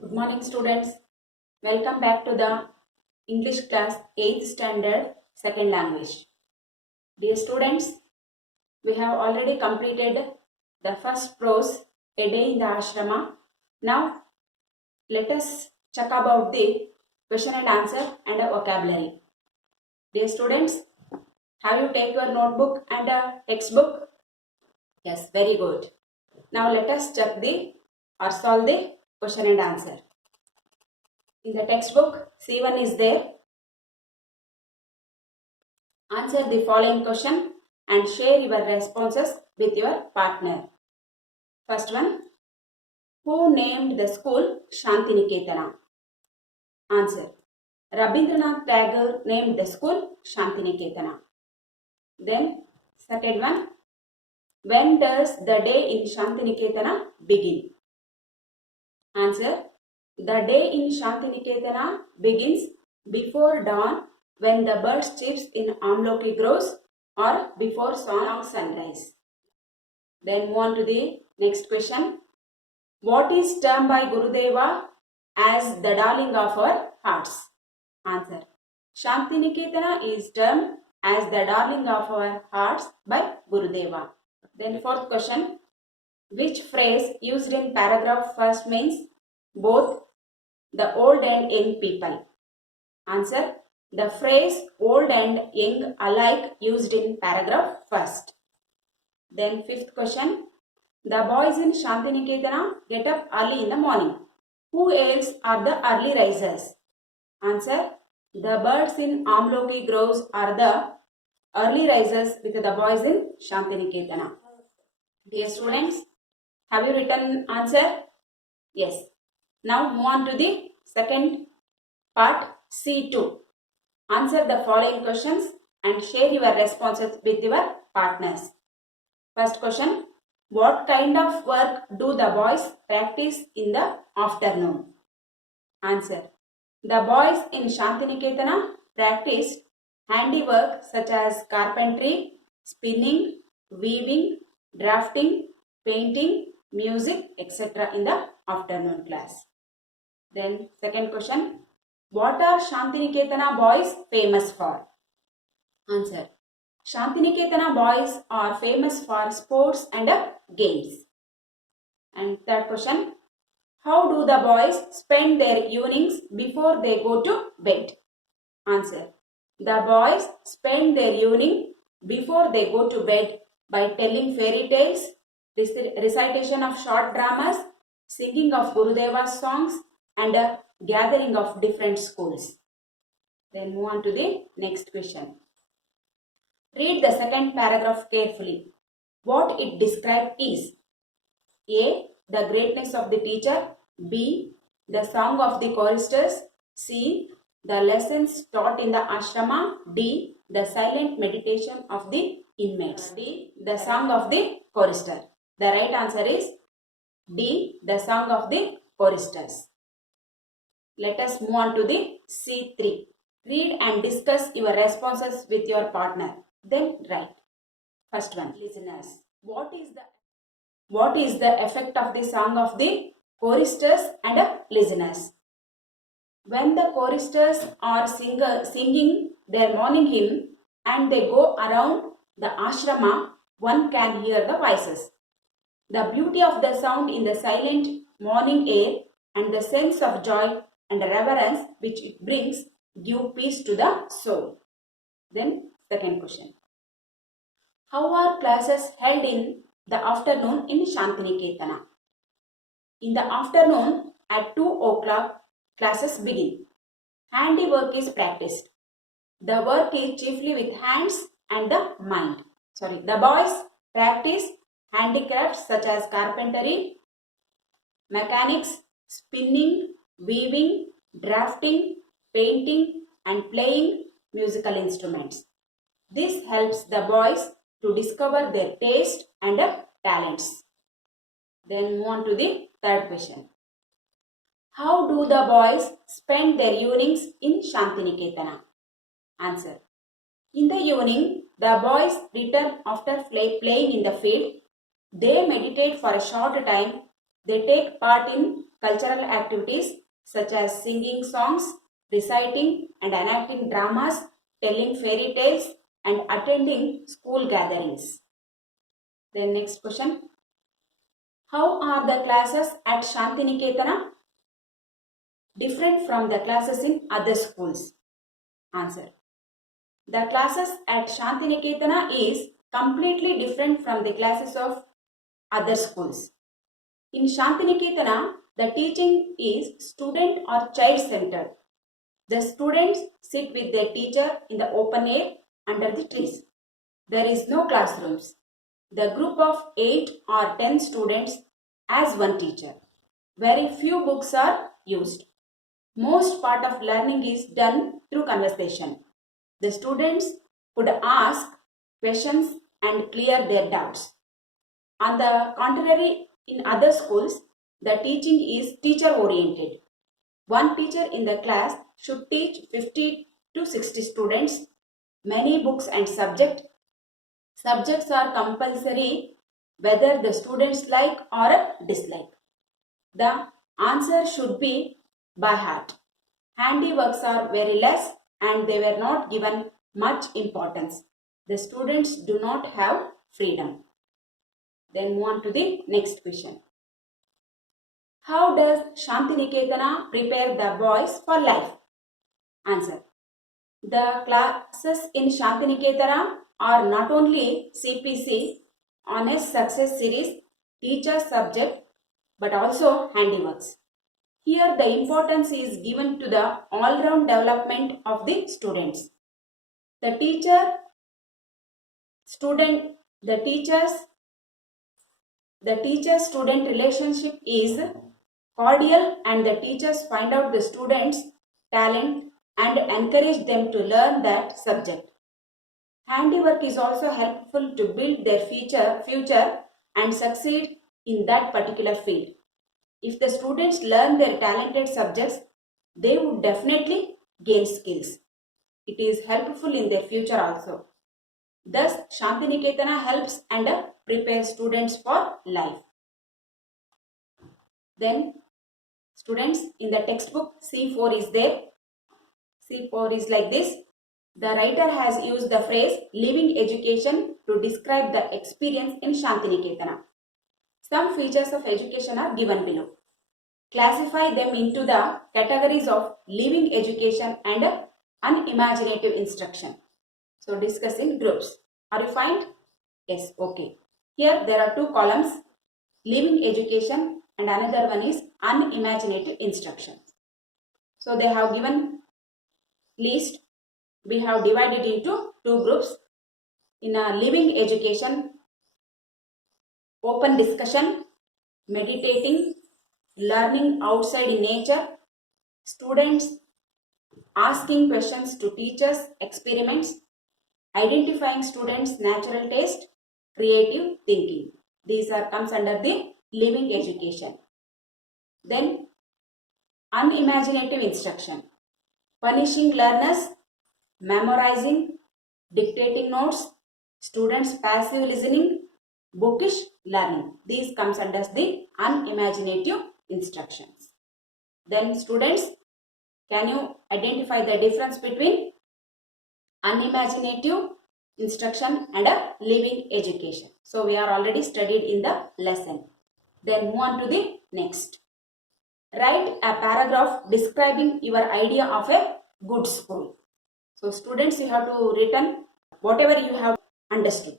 Good morning, students. Welcome back to the English class 8th standard second language. Dear students, we have already completed the first prose, A Day in the Ashrama. Now, let us check about the question and answer and a vocabulary. Dear students, have you taken your notebook and a textbook? Yes, very good. Now, let us check or solve the question and answer. In the textbook, C1 is there. Answer the following question and share your responses with your partner. First one, who named the school Shantiniketana? Answer, Rabindranath Tagore named the school Shantiniketana. Then, second one, when does the day in Shantiniketana begin? Answer, the day in Shantiniketana begins before dawn when the bird chirps in Amloki grows or before long sunrise. Then move on to the next question. What is termed by Gurudeva as the darling of our hearts? Answer, Shantiniketana is termed as the darling of our hearts by Gurudeva. Then fourth question. Which phrase used in paragraph first means both the old and young people? Answer, the phrase old and young alike used in paragraph first. Then fifth question. The boys in Shantiniketana get up early in the morning. Who else are the early risers? Answer, the birds in Amloki groves are the early risers with the boys in Shantiniketana. Dear students, have you written answer? Yes. Now move on to the second part, C2. Answer the following questions and share your responses with your partners. First question, what kind of work do the boys practice in the afternoon? Answer, the boys in Shantiniketana practice handiwork such as carpentry, spinning, weaving, drafting, painting, music, etc. in the afternoon class. Then second question, what are Shantiniketana boys famous for? Answer, Shantiniketana boys are famous for sports and games. And third question, how do the boys spend their evenings before they go to bed? Answer, the boys spend their evening before they go to bed by telling fairy tales, recitation of short dramas, singing of Gurudeva's songs, and a gathering of different schools. Then move on to the next question. Read the second paragraph carefully. What it describes is A. The greatness of the teacher. B. The song of the choristers. C. The lessons taught in the ashrama. D. The silent meditation of the inmates. D. The song of the chorister. The right answer is D. The song of the choristers. Let us move on to the C3. Read and discuss your responses with your partner. Then write. First one, listeners. What is the effect of the song of the choristers and listeners? When the choristers are singing their morning hymn and they go around the ashrama, one can hear the voices. The beauty of the sound in the silent morning air and the sense of joy and reverence which it brings give peace to the soul. Then second question. How are classes held in the afternoon in Shantiniketana? In the afternoon at 2 o'clock, classes begin. Handiwork is practiced. The work is chiefly with hands and the mind. The boys practice handicrafts such as carpentry, mechanics, spinning, weaving, drafting, painting, and playing musical instruments. This helps the boys to discover their taste and talents. Then move on to the third question. How do the boys spend their evenings in Shantiniketana? Answer. In the evening, the boys return after playing in the field. They meditate for a short time. They take part in cultural activities such as singing songs, reciting and enacting dramas, telling fairy tales, and attending school gatherings. Then next question. How are the classes at Shantiniketan different from the classes in other schools? Answer. The classes at Shantiniketan is completely different from the classes of other schools. In Shantiniketan, the teaching is student or child centered. The students sit with their teacher in the open air under the trees. There is no classrooms. The group of 8 or 10 students as one teacher. Very few books are used. Most part of learning is done through conversation. The students could ask questions and clear their doubts. On the contrary, in other schools, the teaching is teacher oriented. One teacher in the class should teach 50 to 60 students, many books and subjects. Subjects are compulsory whether the students like or dislike. The answer should be by heart. Handiworks are very less and they were not given much importance. The students do not have freedom. Then move on to the next question. How does Shantiniketan prepare the boys for life? Answer. The classes in Shantiniketan are not only CPC, Honest Success Series, teacher subject, but also handiworks. Here the importance is given to the all-round development of the students. The teacher-student relationship is cordial and the teachers find out the students' talent and encourage them to learn that subject. Handiwork is also helpful to build their future and succeed in that particular field. If the students learn their talented subjects, they would definitely gain skills. It is helpful in their future also. Thus, Shantiniketan helps and prepares students for life. Then, students, in the textbook C4 is there. C4 is like this. The writer has used the phrase living education to describe the experience in Shantiniketan. Some features of education are given below. Classify them into the categories of living education and unimaginative instruction. So discuss in groups. Are you fine? Yes, okay. Here there are 2 columns, living education and another one is unimaginative instruction. So they have given list. We have divided into 2 groups. In a living education, open discussion, meditating, learning outside in nature, students asking questions to teachers, experiments, identifying students' natural taste, creative thinking. These are comes under the living education. Then unimaginative instruction, punishing learners, memorizing, dictating notes, students passive listening, bookish learning. These comes under the unimaginative instructions. Then students, can you identify the difference between unimaginative instruction and a living education? So we are already studied in the lesson. Then move on to the next. Write a paragraph describing your idea of a good school. So students, you have to written whatever you have understood.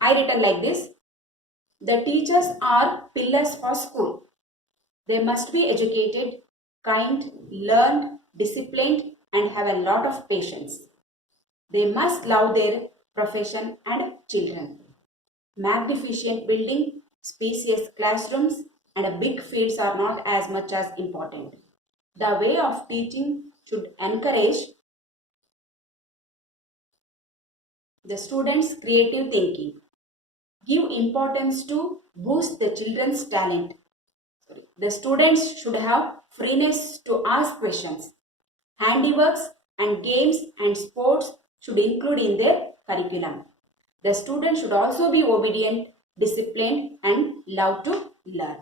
I written like this. The teachers are pillars for school. They must be educated, kind, learned, disciplined and have a lot of patience. They must love their profession and children. Magnificent building, spacious classrooms and big fields are not as much as important. The way of teaching should encourage the students' creative thinking. Give importance to boost the children's talent. The students should have freeness to ask questions. Handiworks and games and sports should include in their curriculum. The students should also be obedient, disciplined and love to learn.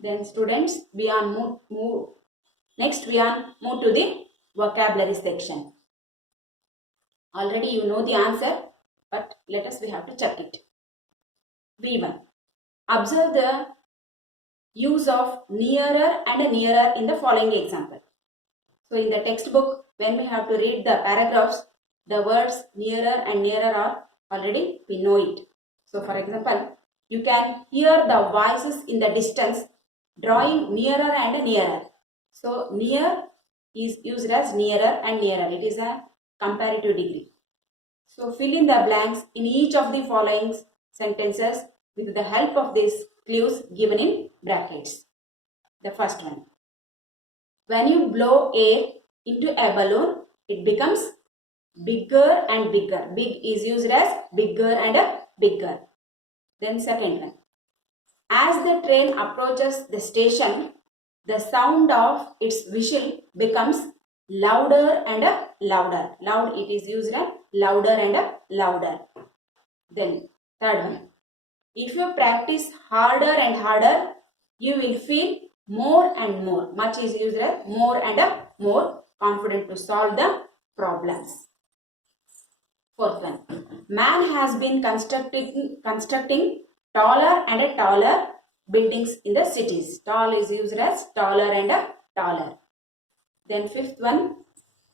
Then students, next we are move to the vocabulary section. Already you know the answer, but we have to check it. V1. Observe the use of nearer and nearer in the following example. So in the textbook, when we have to read the paragraphs, the words nearer and nearer are already, we know it. So for example, you can hear the voices in the distance drawing nearer and nearer. So near is used as nearer and nearer. It is a comparative degree. So fill in the blanks in each of the following sentences with the help of these clues given in brackets. The first one. When you blow air into a balloon, it becomes bigger and bigger. Big is used as bigger and bigger. Then second one. As the train approaches the station, the sound of its whistle becomes louder and louder. Loud, it is used as louder and louder. Then third one. If you practice harder and harder, you will feel more and more. Much is used as more and more confident to solve the problems. Fourth one. Man has been constructing taller and taller buildings in the cities. Tall is used as taller and taller. Then fifth one.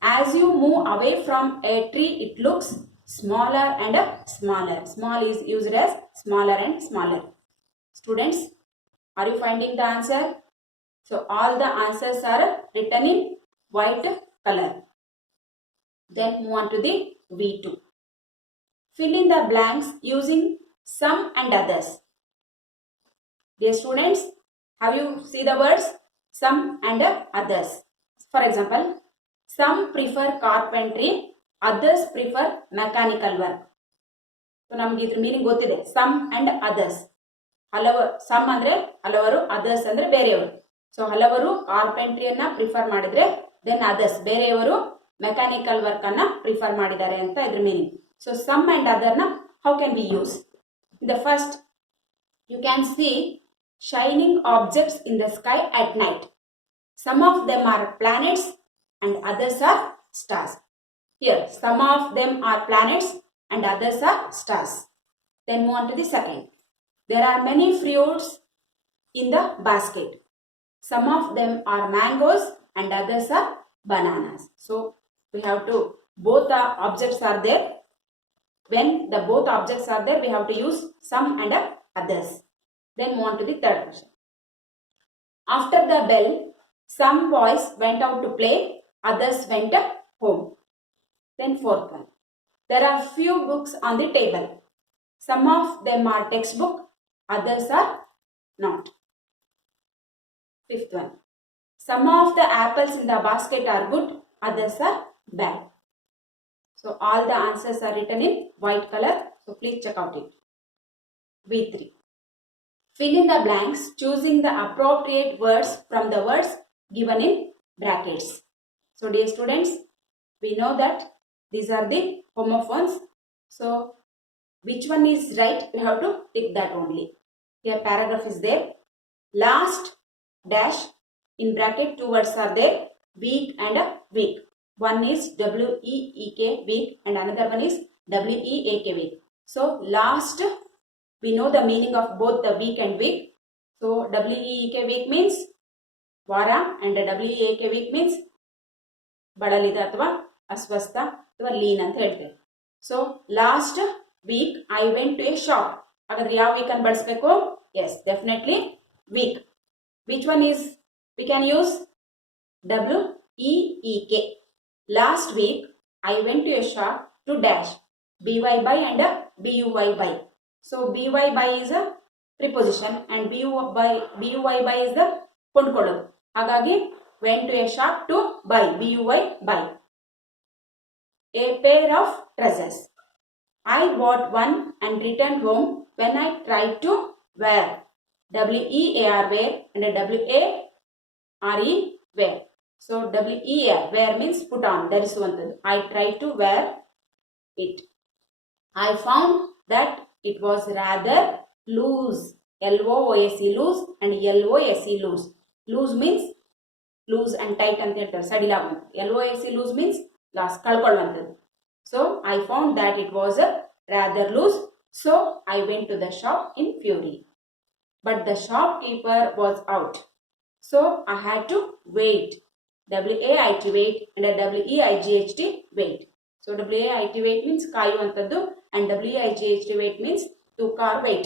As you move away from a tree, it looks smaller and smaller. Small is used as smaller and smaller. Students, are you finding the answer? So all the answers are written in white color. Then move on to the V2. Fill in the blanks using some and others. Dear students, have you seen the words some and others? For example, some prefer carpentry, others prefer mechanical work. So ನಮಗೆ ಇದ್ರ meaning ಗೊತ್ತಿದೆ, some and others. some ಅಂದ್ರೆ ಹಲವರು, others ಅಂದ್ರೆ ಬೇರೆಯವರು. So ಹಲವರು ಕಾರ್ಪೆಂಟ್ರಿಯನ್ನ prefer ಮಾಡಿದ್ರೆ, then others ಬೇರೆಯವರು ಮೆಕ್ಯಾನಿಕಲ್ ವರ್ಕ್ ಅನ್ನ ಪ್ರಿಫರ್ ಮಾಡಿದ್ದಾರೆ ಅಂತ ಇದ್ರ meaning. So some and other na how can we use? In the first, you can see shining objects in the sky at night. Some of them are planets and others are stars. Here, some of them are planets and others are stars. Then move on to the second. There are many fruits in the basket. Some of them are mangoes and others are bananas. So we have to, both the objects are there. When the both objects are there, we have to use some and others. Then move on to the third question. After the bell, some boys went out to play, others went home. Then fourth one. There are few books on the table. Some of them are textbook, others are not. Fifth one. Some of the apples in the basket are good, others are bad. So all the answers are written in white color. So please check out it. V3. Fill in the blanks choosing the appropriate words from the words given in brackets. So dear students, we know that these are the homophones. So which one is right? We have to tick that only. Here paragraph is there. Last dash in bracket two words are there. Week and week. One is W-E-E-K week and another one is W-E-A-K week. So last, we know the meaning of both the week and week. So W-E-E-K week means Vara and W-E-A-K week means Badalida athwa Aswastha athwa lean anta ಹೇಳ್ತೇವೆ. So last week I went to a shop. ಹಾಗಾದ್ರೆ ಯಾವ week ಅನ್ನು ಬಳಸಬೇಕು? Yes, definitely week. Which one is we can use? W-E-E-K. Last week I went to a shop to dash. B-Y by and B-U-Y by. So B-Y by is a preposition and B-U-Y by is the ಕೊಂಡ್ಕೊಳ್ಳೋದು. ಹಾಗಾಗಿ went to a shop to buy. B-U-Y buy. A pair of trousers. I bought one and returned home when I tried to wear. W-E-A-R wear and W-A-R-E wear. So W-E-A wear means put on. ಧರಿಸುವಂಥದ್ದು. I tried to wear it. I found that it was rather loose. LOOSE loose and LOSE loose. Loose means loose and tight ಅಂತ ಹೇಳ್ತಾರೆ ಸಡಿಲಾಗ. LOSE loose means loss ಕಳ್ಕೊಳ್ಳುವಂಥದ್ದು. So I found that it was rather loose, so I went to the shop in fury. But the shopkeeper was out, so I had to wait. WAIT wait and WEIGHT wait. So WAIT wait means ಕಾಯುವಂಥದ್ದು and WEIGHT wait means to car wait.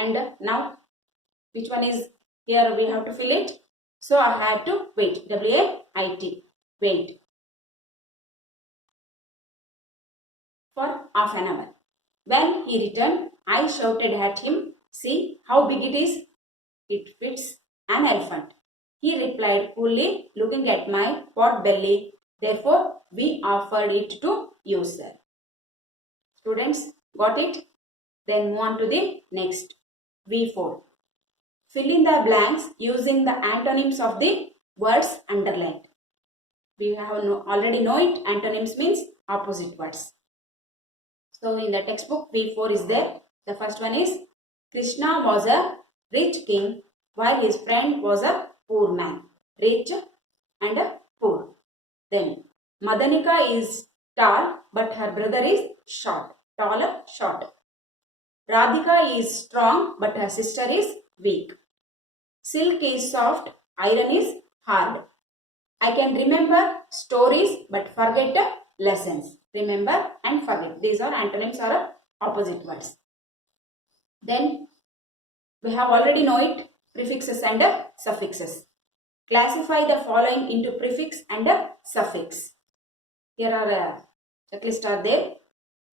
And now which one is here we have to fill it. So I had to wait. WAIT wait for half an hour. When he returned, I shouted at him, "See how big it is. It fits an elephant." He replied coolly, looking at my pot belly, "Therefore, we offered it to you, sir." Students, got it? Then move on to the next. V4. Fill in the blanks using the antonyms of the words underlined. We have already know it. Antonyms means opposite words. So in the textbook, V4 is there. The first one is Krishna was a rich king while his friend was a poor man. Rich and poor. Then Madanika is tall but her brother is short. Taller, short. Radhika is strong but her sister is weak. Silk is soft, iron is hard. I can remember stories but forget lessons. Remember and forget. These are antonyms or opposite words. Then we have already know it, prefixes and suffixes. Classify the following into prefix and suffix. Here are checklist are there.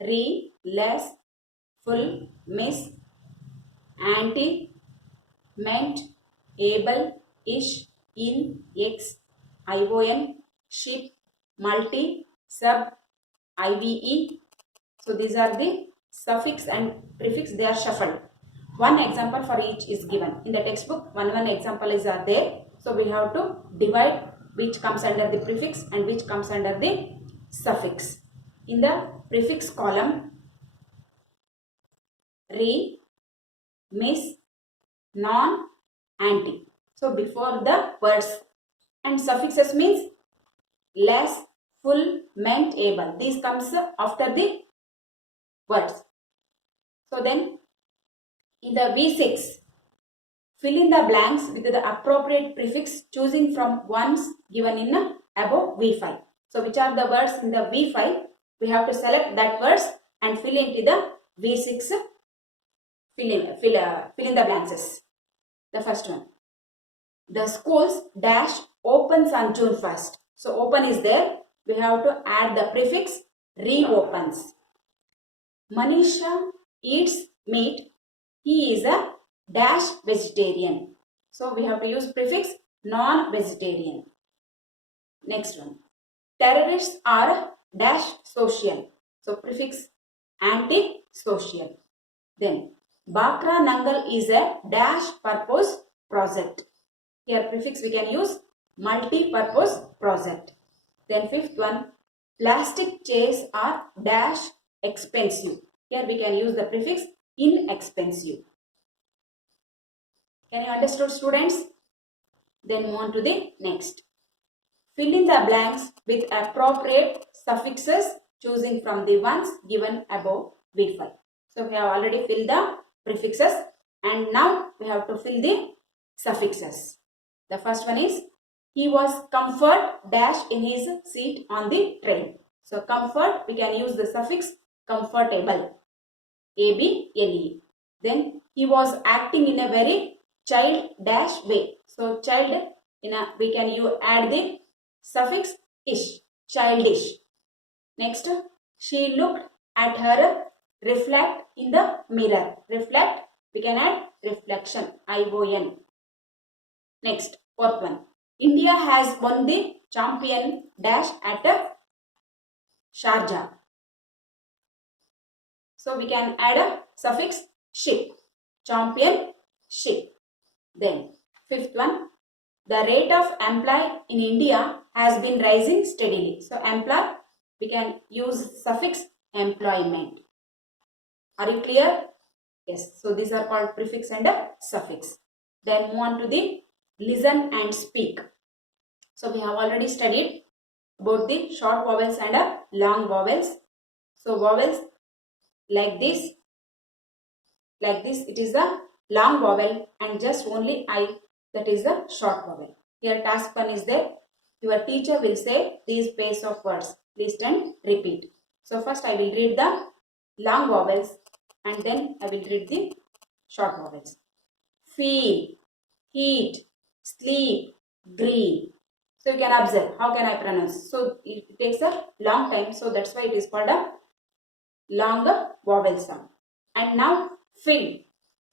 Re, less, full, miss, anti, meant, able, ish, in, ex, ION, ship, multi, sub, IVE. So these are the suffix and prefix. They are shuffled. One example for each is given in the textbook. One example is there. So we have to divide which comes under the prefix and which comes under the suffix. In the prefix column, re, miss, non, anti. So before the words, and suffixes means less, full, meant, able. These comes after the words. So then in the V6, fill in the blanks with the appropriate prefix choosing from ones given in above V5. So which are the words in the V5? We have to select that words and fill into the V6. Fill in the blanks. The first one. The school's dash opens on June 1st. So open is there. We have to add the prefix reopens. Manisha eats meat. He is a dash vegetarian. So we have to use prefix non-vegetarian. Next one. Terrorists are dash social. So prefix anti-social. Then Bakra Nangal is a dash purpose project. Here prefix we can use multi-purpose project. Then fifth one. Plastic chairs are dash expensive. Here we can use the prefix inexpensive. Can you understand, students? Then move on to the next. Fill in the blanks with appropriate suffixes choosing from the ones given above V5. So we have already filled the prefixes and now we have to fill the suffixes. The first one is he was comfort dash in his seat on the train. So comfort we can use the suffix comfortable. ABLE. Then he was acting in a very child dash way. So child we can add the suffix ish, childish. Next, she looked at her reflect in the mirror. Reflect we can add reflection, ION. Next, fourth one. India has won the champion dash at Sharjah. So we can add a suffix ship, champion ship. Then fifth one, the rate of employee in India has been rising steadily. So employee we can use suffix employment. Are you clear? Yes. So these are called prefix and suffix. Then move on to the listen and speak. So we have already studied about the short vowels and long vowels. So vowels like this, it is the long vowel, and just only I, that is the short vowel. Here task 1 is there. Your teacher will say these pairs of words. List and repeat. So first I will read the long vowels and then I will read the short vowels. Feel, heat, sleep, green. So you can observe how can I pronounce. So it takes a long time. So that's why it is called a long vowel sound. And now fill,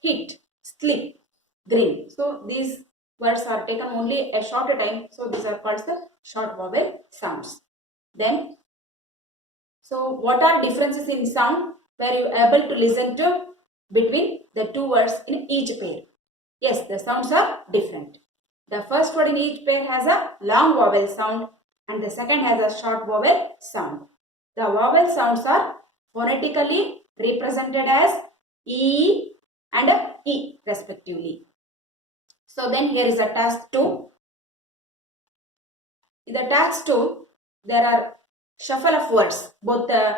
hit, sleep, green. So these words are taken only a short time. So these are called the short vowel sounds. Then, so what are differences in sound where you are able to listen to between the two words in each pair? Yes, the sounds are different. The first word in each pair has a long vowel sound and the second has a short vowel sound. The vowel sounds are phonetically represented as E and E respectively. So then here is a task 2. In the task 2, there are shuffle of words, both the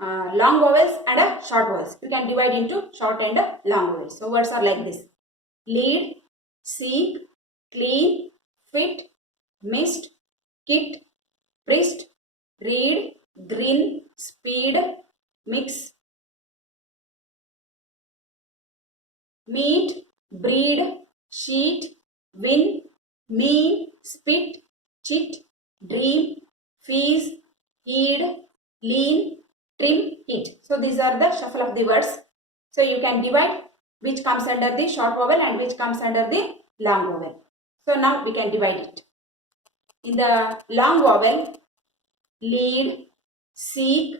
long vowels and short vowels. You can divide into short and long vowels. So words are like this: lead, seek, clean, fit, mist, kit, priest, read, grin, speed, mix, meet, breed, sheet, win, mean, spit, chit, dream, fees, heed, lean, trim, hit. So these are the shuffle of the words. So you can divide which comes under the short vowel and which comes under the long vowel. So now we can divide it. In the long vowel, lead, seek,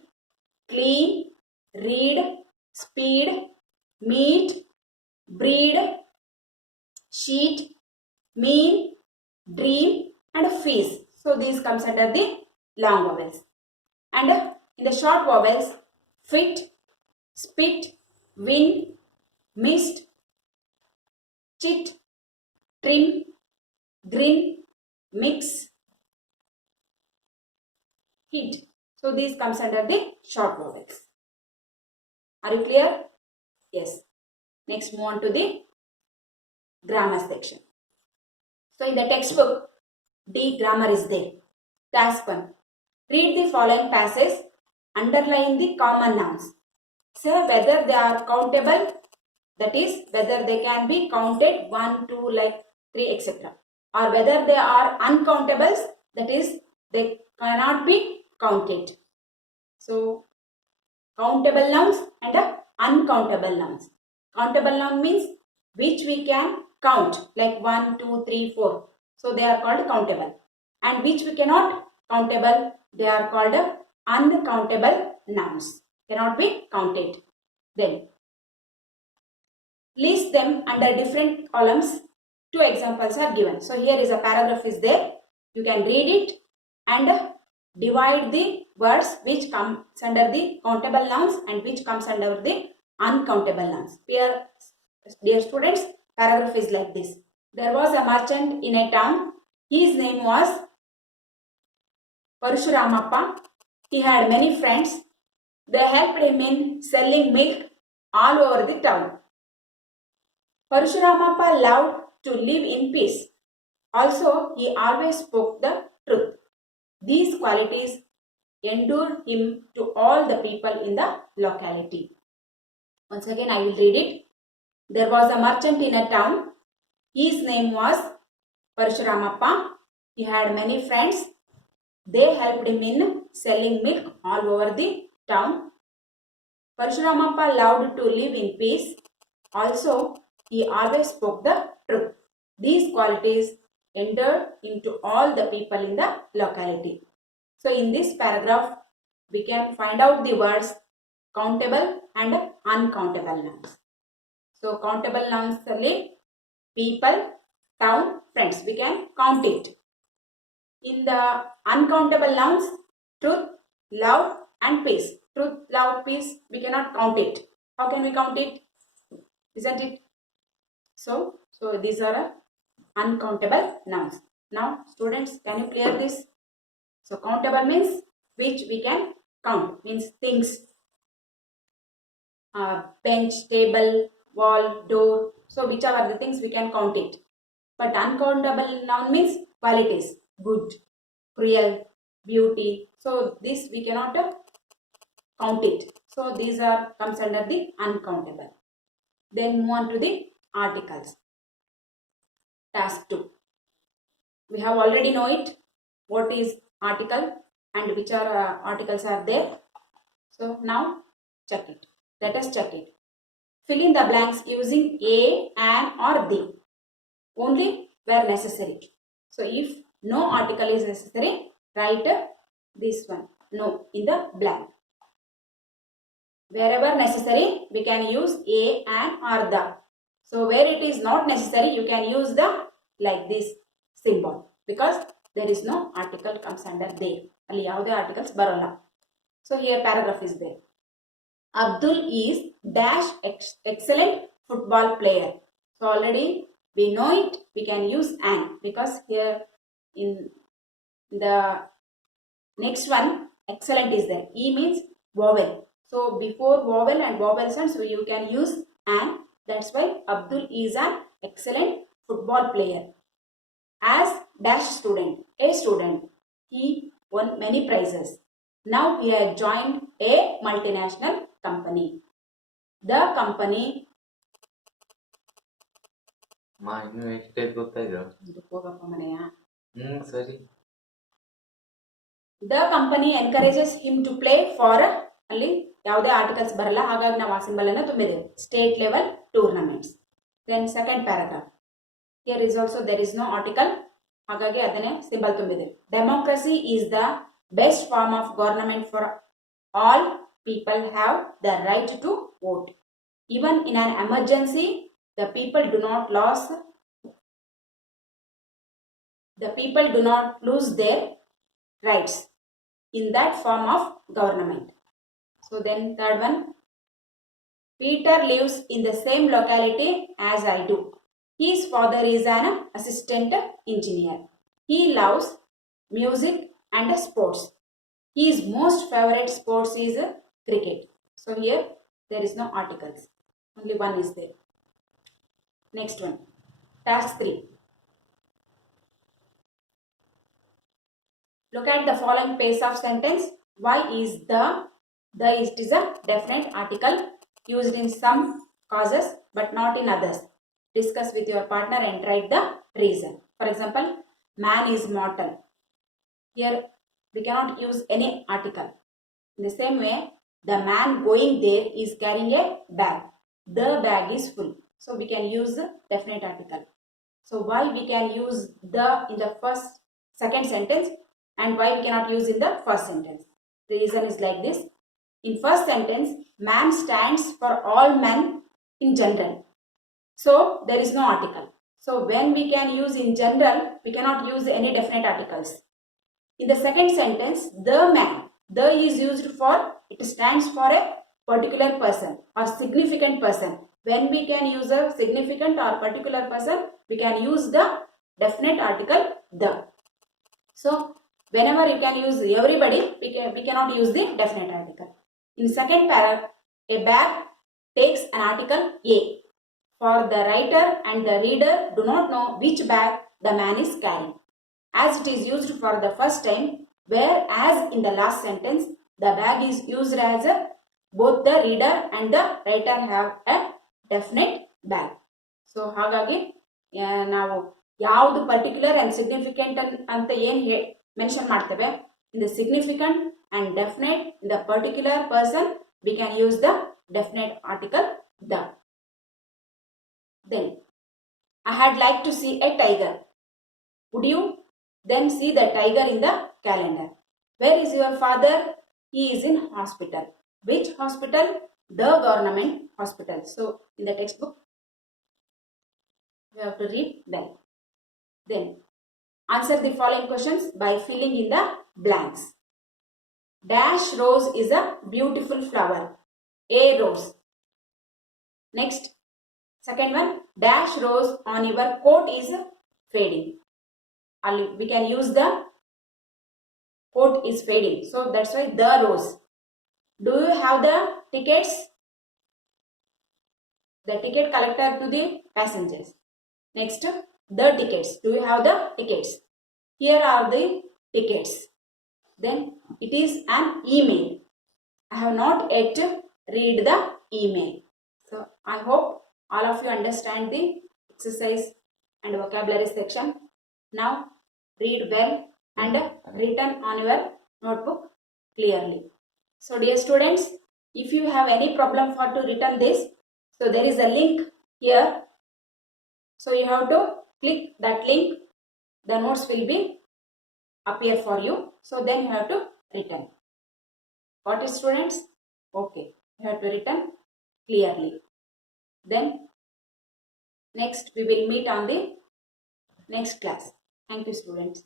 clean, read, speed, meet, breed, sheet, mean, dream and feast. So these comes under the long vowels. And in the short vowels, fit, spit, win, mist, chit, trim, grin, mix, hit. So these comes under the short vowels. Are you clear? Yes. Next move on to the grammar section. So in the textbook, D grammar is there. Task 1. Read the following passage, underline the common nouns. Say whether they are countable, that is whether they can be counted 1, 2, like 3, etc. Or whether they are uncountables, that is they cannot be counted. So countable nouns and uncountable nouns. Countable noun means which we can count, like 1, 2, 3, 4. So they are called countable. And which we cannot countable, they are called uncountable nouns. Cannot be counted. Then list them under different columns. 2 examples are given. So here is a paragraph is there. You can read it and divide the words which comes under the countable nouns and which comes under the uncountable nouns. Here, dear students, paragraph is like this. There was a merchant in a town. His name was Parshuramappa. He had many friends. They helped him in selling milk all over the town. Parshuramappa loved to live in peace. Also, he always spoke the truth. These qualities endured him to all the people in the locality. Once again, I will read it. There was a merchant in a town. His name was Parshuramappa. He had many friends. They helped him in selling milk all over the town. Parshuramappa loved to live in peace. Also, he always spoke the truth. These qualities entered into all the people in the locality. So in this paragraph, we can find out the words countable and uncountable nouns. So countable nouns are like people, town, friends. We can count it. In the uncountable nouns, truth, love and peace. Truth, love, peace, we cannot count it. How can we count it? Isn't it? So these are uncountable nouns. Now students, can you clear this? So countable means which we can count, means things, bench, table, wall, door. So whichever the things we can count it. But uncountable noun means qualities, good, cruel, beauty. So this we cannot count it. So these are comes under the uncountable. Then move on to the articles. Task 2. We have already know it. What is article and which are articles are there. So now check it. Let us check it. Fill in the blanks using a, an or the only where necessary. So if no article is necessary, write this one no in the blank. Wherever necessary, we can use a, an or the. So where it is not necessary, you can use the like this symbol, because there is no article comes under there. Ali yavade articles baralla. So here paragraph is there. Abdul is dash excellent football player. So already we know it. We can use an, because here in the next one excellent is there. E means vowel. So before vowel and vowel sound, so you can use an. That's why Abdul is an excellent football player. As dash student, a student, he won many prizes. Now he has joined a multinational company. The company. ಮಾ ಇನ್ನು ಎಷ್ಟೈತೆ ಗೊತ್ತಾಯ್ತು ಹೋಗಪ್ಪ ಮನೆಯ. ಸರಿ. The company encourages him to play for, ಅಲ್ಲಿ ಯಾವುದೇ articles ಬರಲ್ಲ, ಹಾಗಾಗಿ ನಾವು ಆ ಸಿಂಬಲ್ ಅನ್ನು ತುಂಬಿದ್ದೇವೆ, state level tournaments. Then second paragraph. Here is also there is no article, ಹಾಗಾಗಿ ಅದನ್ನೇ ಸಿಂಬಲ್ ತುಂಬಿದ್ದೇವೆ. Democracy is the best form of government for all people have the right to vote. Even in an emergency the people do not lose their rights in that form of government. So then third one, Peter lives in the same locality as I do. His father is an assistant engineer. He loves music and sports. His most favorite sports is cricket. So here there is no articles, only one is there. Next one, task 3. Look at the following pairs of sentence. Why is the it is a definite article used in some causes but not in others. Discuss with your partner and write the reason. For example, man is mortal. Here we cannot use any article. In the same way, the man going there is carrying a bag. The bag is full. So we can use the definite article. So why we can use the in the second sentence and why we cannot use in the first sentence? The reason is like this. In first sentence, man stands for all men in general. So there is no article. So when we can use in general, we cannot use any definite articles. In the second sentence, the man, the is used for, it stands for a particular person or significant person. When we can use a significant or particular person, we can use the definite article the. So whenever you can use everybody, we cannot use the definite article. In second paragraph, a bag takes an article A. For the writer and the reader do not know which bag the man is carrying, as it is used for the first time, whereas in the last sentence, the bag is used as both the reader and the writer have a definite bag. So ಹಾಗಾಗಿ ನಾವು ಯಾವುದು particular and significant ಅಂತ ಏನು mention ಮಾಡ್ತೇವೆ, in the significant and definite, in the particular person, we can use the definite article the. Then I had liked to see a tiger. Would you then see the tiger in the calendar? Where is your father? He is in hospital. Which hospital? The government hospital. So in the textbook you have to read well. Then answer the following questions by filling in the blanks. Dash rose is a beautiful flower. A rose. Next, second one, dash rows on your coat is fading. We can use the coat is fading. So that's why the rows. Do you have the tickets? The ticket collector to the passengers. Next, the tickets. Do you have the tickets? Here are the tickets. Then it is an email. I have not yet read the email. So I hope all of you understand the exercise and vocabulary section. Now read well and written on your notebook clearly. So dear students, if you have any problem for to written this, so there is a link here. So you have to click that link. The notes will be appear for you. So then you have to written. Got it, students? Okay. You have to written clearly. Then next we will meet on the next class. Thank you, students.